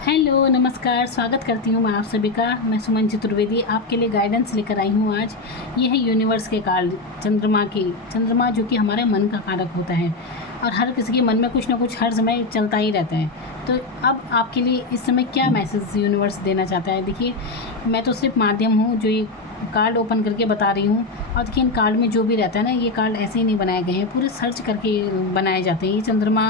Hello नमस्कार, स्वागत करती हूँ मैं आप सभी का। मैं सुमन चतुर्वेदी आपके लिए गाइडेंस लेकर आई हूँ आज। ये है यूनिवर्स के कार्ड चंद्रमा जो कि हमारे मन का कारक होता है और हर किसी के मन में कुछ ना कुछ हर समय चलता ही रहता है। तो अब आपके लिए इस समय क्या मैसेज यूनिवर्स देना चाहता है, देखिए मैं तो सिर्फ माध्यम हूँ जो ये कार्ड ओपन करके बता रही हूँ। और देखिए इन कार्ड में जो भी रहता है ना, ये कार्ड ऐसे ही नहीं बनाए गए हैं, पूरे सर्च करके बनाए जाते हैं। ये चंद्रमा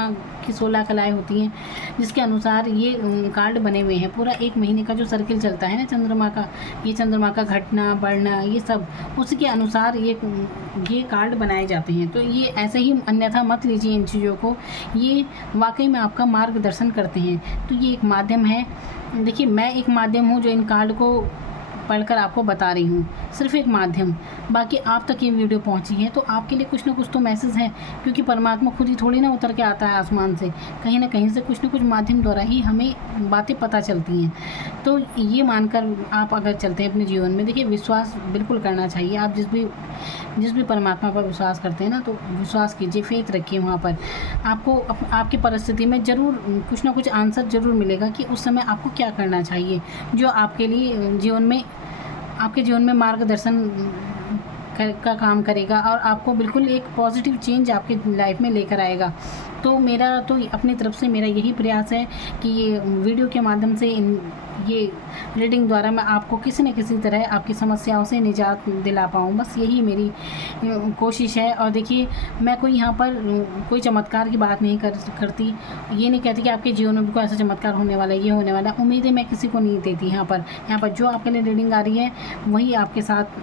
की 16 कलाएँ होती हैं जिसके अनुसार ये कार्ड बने हुए हैं। पूरा एक महीने का जो सर्किल चलता है ना चंद्रमा का, ये चंद्रमा का घटना बढ़ना ये सब उसके अनुसार ये कार्ड बनाए जाते हैं। तो ये ऐसे ही अन्यथा मत लीजिए इन चीज़ों को, ये वाकई में आपका मार्गदर्शन करते हैं। तो ये एक माध्यम है। देखिए मैं एक माध्यम हूँ जो इन कार्ड को पढ़कर आपको बता रही हूँ, सिर्फ एक माध्यम। बाकी आप तक ये वीडियो पहुँची है तो आपके लिए कुछ ना कुछ तो मैसेज है, क्योंकि परमात्मा खुद ही थोड़ी ना उतर के आता है आसमान से, कहीं ना कहीं से कुछ ना कुछ माध्यम द्वारा ही हमें बातें पता चलती हैं। तो ये मानकर आप अगर चलते हैं अपने जीवन में, देखिए विश्वास बिल्कुल करना चाहिए। आप जिस भी परमात्मा पर विश्वास करते हैं ना, तो विश्वास कीजिए, फेथ रखिए वहाँ पर। आपको आपकी परिस्थिति में ज़रूर कुछ ना कुछ आंसर ज़रूर मिलेगा कि उस समय आपको क्या करना चाहिए, जो आपके लिए आपके जीवन में मार्गदर्शन का काम करेगा और आपको बिल्कुल एक पॉजिटिव चेंज आपकी लाइफ में लेकर आएगा। तो मेरा तो अपनी तरफ से मेरा यही प्रयास है कि ये वीडियो के माध्यम से ये रीडिंग द्वारा मैं आपको किसी न किसी तरह आपकी समस्याओं से निजात दिला पाऊँ, बस यही मेरी कोशिश है। और देखिए मैं कोई यहाँ पर कोई चमत्कार की बात नहीं करती, ये नहीं कहती कि आपके जीवन में कोई ऐसा चमत्कार होने वाला है, ये होने वाला है। उम्मीदें मैं किसी को नहीं देती यहाँ पर जो आपके लिए रीडिंग आ रही है वही आपके साथ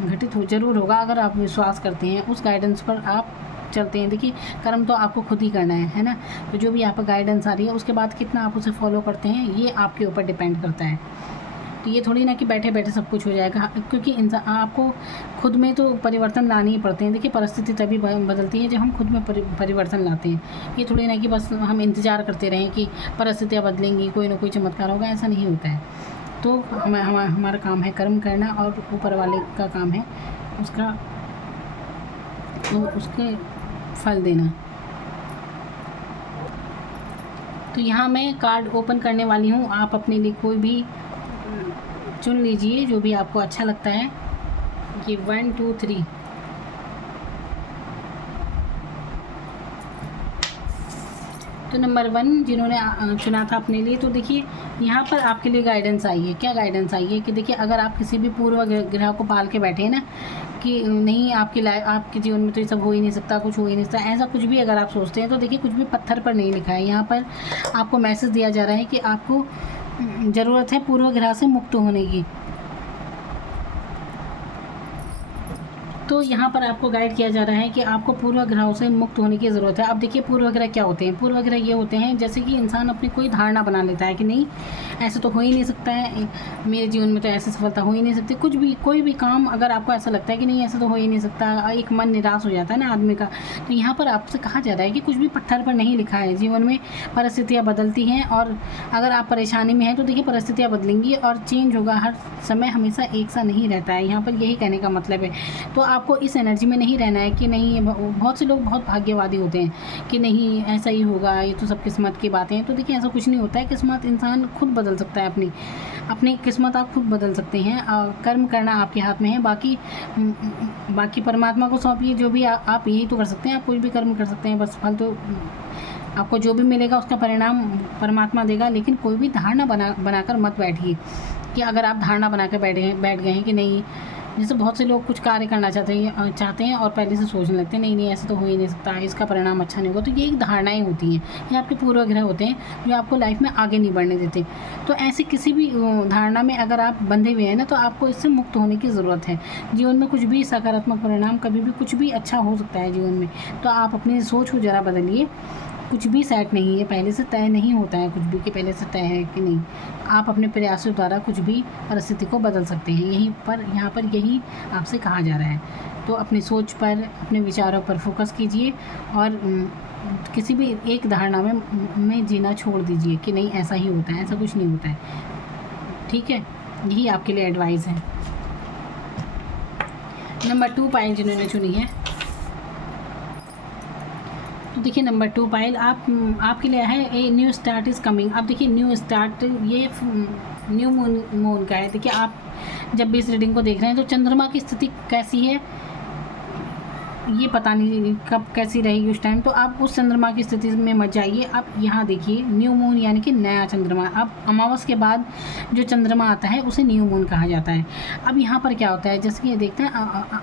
घटित ज़रूर होगा, अगर आप विश्वास करते हैं, उस गाइडेंस पर आप चलते हैं। देखिए कर्म तो आपको खुद ही करना है ना। तो जो भी आपको गाइडेंस आ रही है उसके बाद कितना आप उसे फॉलो करते हैं ये आपके ऊपर डिपेंड करता है। तो ये थोड़ी ना कि बैठे बैठे सब कुछ हो जाएगा, क्योंकि इंसान आपको खुद में तो परिवर्तन लाने ही पड़ते हैं। देखिए परिस्थिति तभी बदलती है जब हम खुद में परिवर्तन लाते हैं। ये थोड़ी ना कि बस हम इंतज़ार करते रहें कि परिस्थितियाँ बदलेंगी, कोई ना कोई चमत्कार होगा, ऐसा नहीं होता है। तो हमारा काम है कर्म करना और ऊपर वाले का काम है उसके फल देना। तो यहाँ मैं कार्ड ओपन करने वाली हूँ, आप अपने लिए कोई भी चुन लीजिए जो भी आपको अच्छा लगता है। ये 1 2 3 तो नंबर 1 जिन्होंने चुना था अपने लिए, तो देखिए यहाँ पर आपके लिए गाइडेंस आई है। क्या गाइडेंस आई है कि देखिए अगर आप किसी भी पूर्व ग्रह को पाल के बैठे हैं ना कि नहीं आपके जीवन में तो ये सब हो ही नहीं सकता, कुछ हो ही नहीं सकता, ऐसा कुछ भी अगर आप सोचते हैं तो देखिए कुछ भी पत्थर पर नहीं लिखा है। यहाँ पर आपको मैसेज दिया जा रहा है कि आपको ज़रूरत है पूर्व ग्रह से मुक्त होने की। तो यहाँ पर आपको गाइड किया जा रहा है कि आपको पूर्व ग्रहों से मुक्त होने की ज़रूरत है। अब देखिए पूर्व ग्रह क्या होते हैं? पूर्व ग्रह ये होते हैं जैसे कि इंसान अपनी कोई धारणा बना लेता है कि नहीं ऐसे तो हो ही नहीं सकता है, मेरे जीवन में तो ऐसी सफलता हो ही नहीं सकती, कुछ भी कोई भी काम अगर आपको ऐसा लगता है कि नहीं ऐसा तो हो ही नहीं सकता, एक मन निराश हो जाता है ना आदमी का। तो यहाँ पर आपसे कहा जा रहा है कि कुछ भी पत्थर पर नहीं लिखा है। जीवन में परिस्थितियाँ बदलती हैं और अगर आप परेशानी में हैं तो देखिए परिस्थितियाँ बदलेंगी और चेंज होगा, हर समय हमेशा एक सा नहीं रहता है। यहाँ पर यही कहने का मतलब है। तो आपको इस एनर्जी में नहीं रहना है कि नहीं, बहुत से लोग बहुत भाग्यवादी होते हैं कि नहीं ऐसा ही होगा, ये तो सब किस्मत की बातें हैं। तो देखिए ऐसा कुछ नहीं होता है, किस्मत इंसान खुद बदल सकता है, अपनी किस्मत आप खुद बदल सकते हैं। कर्म करना आपके हाथ में है, बाकी परमात्मा को सौंपिए। जो भी आप यही तो कर सकते हैं, आप कोई भी कर्म कर सकते हैं, बस फल तो आपको जो भी मिलेगा उसका परिणाम परमात्मा देगा। लेकिन कोई भी धारणा बनाकर मत बैठिए कि अगर आप धारणा बना कर बैठ गए हैं कि नहीं, जैसे बहुत से लोग कुछ कार्य करना चाहते हैं और पहले से सोचने लगते हैं नहीं ऐसा तो हो ही नहीं सकता, इसका परिणाम अच्छा नहीं होगा। तो ये एक धारणाएं होती हैं, ये आपके पूर्व ग्रह होते हैं जो आपको लाइफ में आगे नहीं बढ़ने देते। तो ऐसी किसी भी धारणा में अगर आप बंधे हुए हैं ना, तो आपको इससे मुक्त होने की ज़रूरत है। जीवन में कुछ भी सकारात्मक परिणाम, कभी भी कुछ भी अच्छा हो सकता है जीवन में। तो आप अपनी सोच को ज़रा बदलिए। कुछ भी सेट नहीं है, पहले से तय नहीं होता है कुछ भी कि पहले से तय है कि नहीं। आप अपने प्रयासों द्वारा कुछ भी परिस्थिति को बदल सकते हैं। यहाँ पर यही आपसे कहा जा रहा है। तो अपनी सोच पर, अपने विचारों पर फोकस कीजिए और किसी भी एक धारणा में जीना छोड़ दीजिए कि नहीं ऐसा ही होता है, ऐसा कुछ नहीं होता है। ठीक है, यही आपके लिए एडवाइस है। नंबर 2 पायल जिन्होंने चुनी है, तो देखिए नंबर 2 पायल आपके लिए है a new start is coming. अब देखिए न्यू स्टार्ट ये न्यू मून का है। देखिए आप जब भी इस रीडिंग को देख रहे हैं तो चंद्रमा की स्थिति कैसी है ये पता नहीं कब कैसी रहेगी उस टाइम, तो आप उस चंद्रमा की स्थिति में मत जाइए। आप यहाँ देखिए न्यू मून यानी कि नया चंद्रमा। अब अमावस के बाद जो चंद्रमा आता है उसे न्यू मून कहा जाता है। अब यहाँ पर क्या होता है, जैसे कि देखते हैं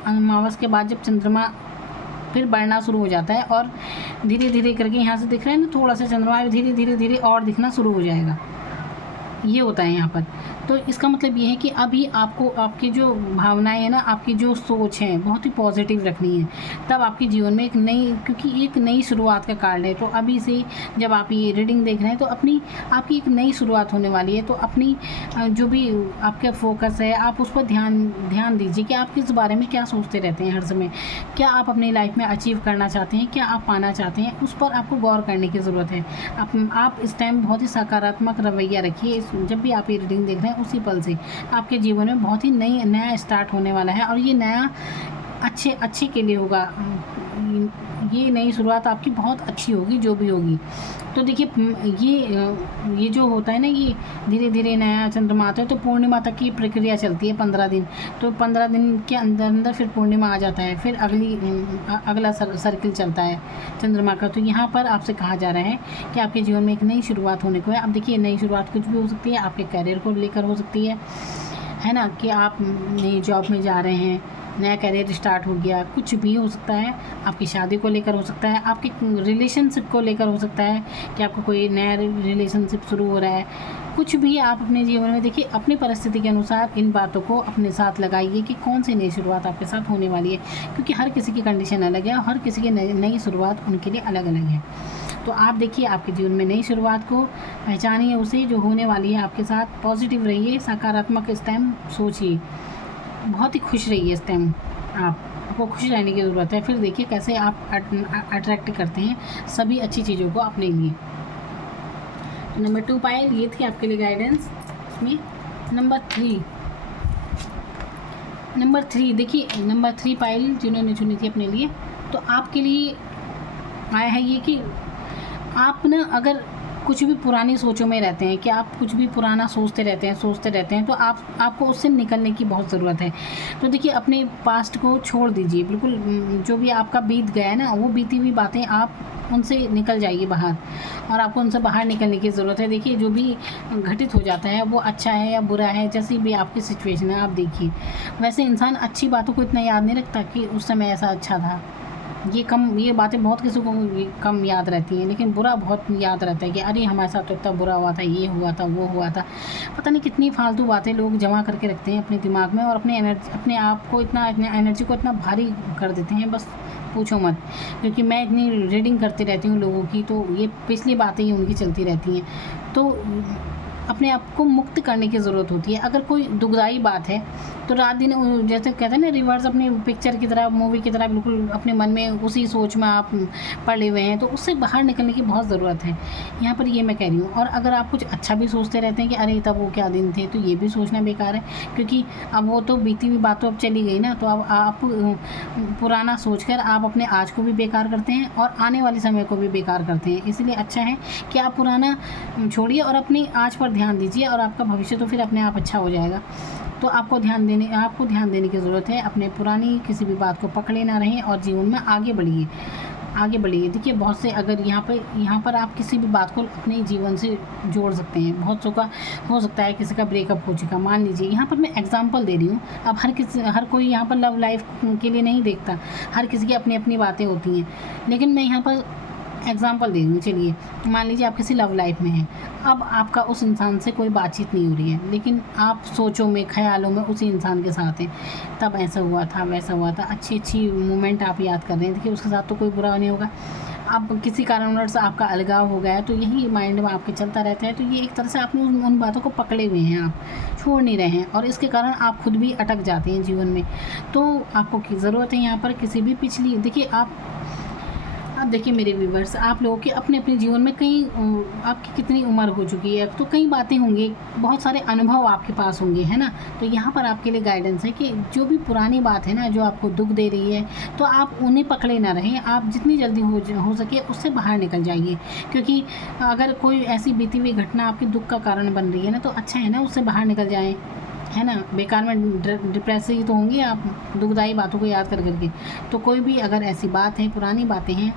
अमावस के बाद जब चंद्रमा फिर बढ़ना शुरू हो जाता है और धीरे धीरे करके यहाँ से दिख रहा है ना थोड़ा सा चंद्रमा धीरे धीरे धीरे और दिखना शुरू हो जाएगा, ये होता है यहाँ पर। तो इसका मतलब ये है कि अभी आपको आपकी जो भावनाएं हैं ना, आपकी जो सोच है बहुत ही पॉजिटिव रखनी है, तब आपके जीवन में एक नई, क्योंकि एक नई शुरुआत का कार्ड है। तो अभी से जब आप ये रीडिंग देख रहे हैं तो आपकी एक नई शुरुआत होने वाली है। तो अपनी जो भी आपका फोकस है आप उस पर ध्यान दीजिए कि आप किस बारे में क्या सोचते रहते हैं हर समय, क्या आप अपनी लाइफ में अचीव करना चाहते हैं, क्या आप पाना चाहते हैं, उस पर आपको गौर करने की ज़रूरत है। आप इस टाइम बहुत ही सकारात्मक रवैया रखिए। जब भी आप ये रीडिंग देख रहे हैं उसी पल से आपके जीवन में बहुत ही नया स्टार्ट होने वाला है और ये नया अच्छे के लिए होगा। ये नई शुरुआत आपकी बहुत अच्छी होगी जो भी होगी। तो देखिए ये जो होता है ना, ये धीरे धीरे नया चंद्रमा आता है तो पूर्णिमा तक की प्रक्रिया चलती है 15 दिन। तो 15 दिन के अंदर फिर पूर्णिमा आ जाता है, फिर अगला सर्किल चलता है चंद्रमा का। तो यहाँ पर आपसे कहा जा रहा है कि आपके जीवन में एक नई शुरुआत होने को है। अब देखिए नई शुरुआत कुछ भी हो सकती है, आपके करियर को लेकर हो सकती है ना, कि आप नई जॉब में जा रहे हैं, नया करियर स्टार्ट हो गया, कुछ भी हो सकता है। आपकी शादी को लेकर हो सकता है, आपकी रिलेशनशिप को लेकर हो सकता है कि आपका कोई नया रिलेशनशिप शुरू हो रहा है। कुछ भी आप अपने जीवन में देखिए अपनी परिस्थिति के अनुसार इन बातों को अपने साथ लगाइए कि कौन सी नई शुरुआत आपके साथ होने वाली है, क्योंकि हर किसी की कंडीशन अलग है और हर किसी की नई शुरुआत उनके लिए अलग अलग है। तो आप देखिए आपके जीवन में नई शुरुआत को पहचानिए, उसे जो होने वाली है आपके साथ। पॉजिटिव रहिए, सकारात्मक इस टाइम सोचिए, बहुत ही खुश रहिए इस टाइम। आपको खुश रहने की ज़रूरत है। फिर देखिए कैसे आप अट्रैक्ट करते हैं सभी अच्छी चीज़ों को अपने लिए। नंबर 2 पायल ये थी आपके लिए गाइडेंस में। नंबर 3 देखिए नंबर 3 पायल जिन्होंने चुनी थी अपने लिए, तो आपके लिए आया है ये कि आप ना अगर कुछ भी पुरानी सोचों में रहते हैं, कि आप कुछ भी पुराना सोचते रहते हैं तो आपको उससे निकलने की बहुत ज़रूरत है। तो देखिए अपने पास्ट को छोड़ दीजिए बिल्कुल। जो भी आपका बीत गया है ना, वो बीती हुई बातें आप उनसे निकल जाइए बाहर, और आपको उनसे बाहर निकलने की ज़रूरत है। देखिए जो भी घटित हो जाता है वो अच्छा है या बुरा है, जैसी भी आपकी सिचुएशन है आप देखिए। वैसे इंसान अच्छी बातों को इतना याद नहीं रखता कि उस समय ऐसा अच्छा था। ये बातें बहुत किसी को कम याद रहती हैं, लेकिन बुरा बहुत याद रहता है कि अरे हमारे साथ तो इतना बुरा हुआ था, ये हुआ था, वो हुआ था। पता नहीं कितनी फालतू बातें लोग जमा करके रखते हैं अपने दिमाग में, और अपने आप को इतना एनर्जी को इतना भारी कर देते हैं, बस पूछो मत। क्योंकि मैं इतनी रीडिंग करती रहती हूँ लोगों की, तो ये पिछली बातें ही उनकी चलती रहती हैं। तो अपने आप को मुक्त करने की ज़रूरत होती है। अगर कोई दुखदाई बात है तो रात दिन जैसे कहते हैं ना रिवर्स, अपनी पिक्चर की तरह, मूवी की तरह बिल्कुल अपने मन में उसी सोच में आप पड़े हुए हैं, तो उससे बाहर निकलने की बहुत ज़रूरत है। यहाँ पर ये मैं कह रही हूँ। और अगर आप कुछ अच्छा भी सोचते रहते हैं कि अरे तब वो क्या दिन थे, तो ये भी सोचना बेकार है, क्योंकि अब वो तो बीती हुई बात तो अब चली गई ना। तो अब आप पुराना सोचकर आप अपने आज को भी बेकार करते हैं और आने वाले समय को भी बेकार करते हैं। इसलिए अच्छा है कि आप पुराना छोड़िए और अपनी आज पर ध्यान दीजिए, और आपका भविष्य तो फिर अपने आप अच्छा हो जाएगा। तो आपको ध्यान देने की ज़रूरत है। अपने पुरानी किसी भी बात को पकड़े ना रहें और जीवन में आगे बढ़िए। देखिए बहुत से, अगर यहाँ पर आप किसी भी बात को अपने जीवन से जोड़ सकते हैं। बहुत सौ का हो सकता है किसी का ब्रेकअप हो चुका, मान लीजिए। यहाँ पर मैं एग्जांपल दे रही हूँ। अब हर कोई यहाँ पर लव लाइफ के लिए नहीं देखता, हर किसी की अपनी अपनी बातें होती हैं, लेकिन मैं यहाँ पर एग्जाम्पल दे दूँ। चलिए मान लीजिए आप किसी लव लाइफ में हैं, अब आपका उस इंसान से कोई बातचीत नहीं हो रही है, लेकिन आप सोचों में, ख्यालों में उसी इंसान के साथ हैं। तब ऐसा हुआ था, वैसा हुआ था, अच्छी मोमेंट आप याद कर रहे हैं। देखिए उसके साथ तो कोई बुरा नहीं होगा। अब किसी कारणवश आपका अलगाव हो गया है, तो यही माइंड में आपके चलता रहता है। तो ये एक तरह से आपने उन बातों को पकड़े हुए हैं, आप छोड़ नहीं रहे हैं, और इसके कारण आप खुद भी अटक जाते हैं जीवन में। तो आपको की ज़रूरत है यहाँ पर किसी भी देखिए आप अब देखिए मेरे व्यूवर्स, आप लोगों के अपने अपने जीवन में कई आपकी कितनी उम्र हो चुकी है, तो कई बातें होंगी, बहुत सारे अनुभव आपके पास होंगे, है ना। तो यहाँ पर आपके लिए गाइडेंस है कि जो भी पुरानी बात है ना, जो आपको दुख दे रही है, तो आप उन्हें पकड़े ना रहें। आप जितनी जल्दी हो सके उससे बाहर निकल जाइए, क्योंकि अगर कोई ऐसी बीती हुई घटना आपके दुख का कारण बन रही है ना, तो अच्छा है ना उससे बाहर निकल जाएँ, है ना। बेकार में डिप्रेस ही तो होंगे आप दुखदाई बातों को याद कर करके। तो कोई भी अगर ऐसी बात है, पुरानी बातें हैं,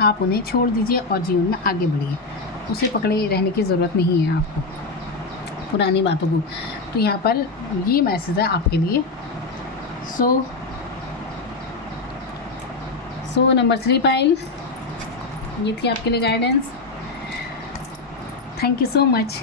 आप उन्हें छोड़ दीजिए और जीवन में आगे बढ़िए। उसे पकड़े रहने की ज़रूरत नहीं है आपको, पुरानी बातों को। तो यहाँ पर ये मैसेज है आपके लिए। सो नंबर 3 पाइल, ये थी आपके लिए guidance. Thank you so much.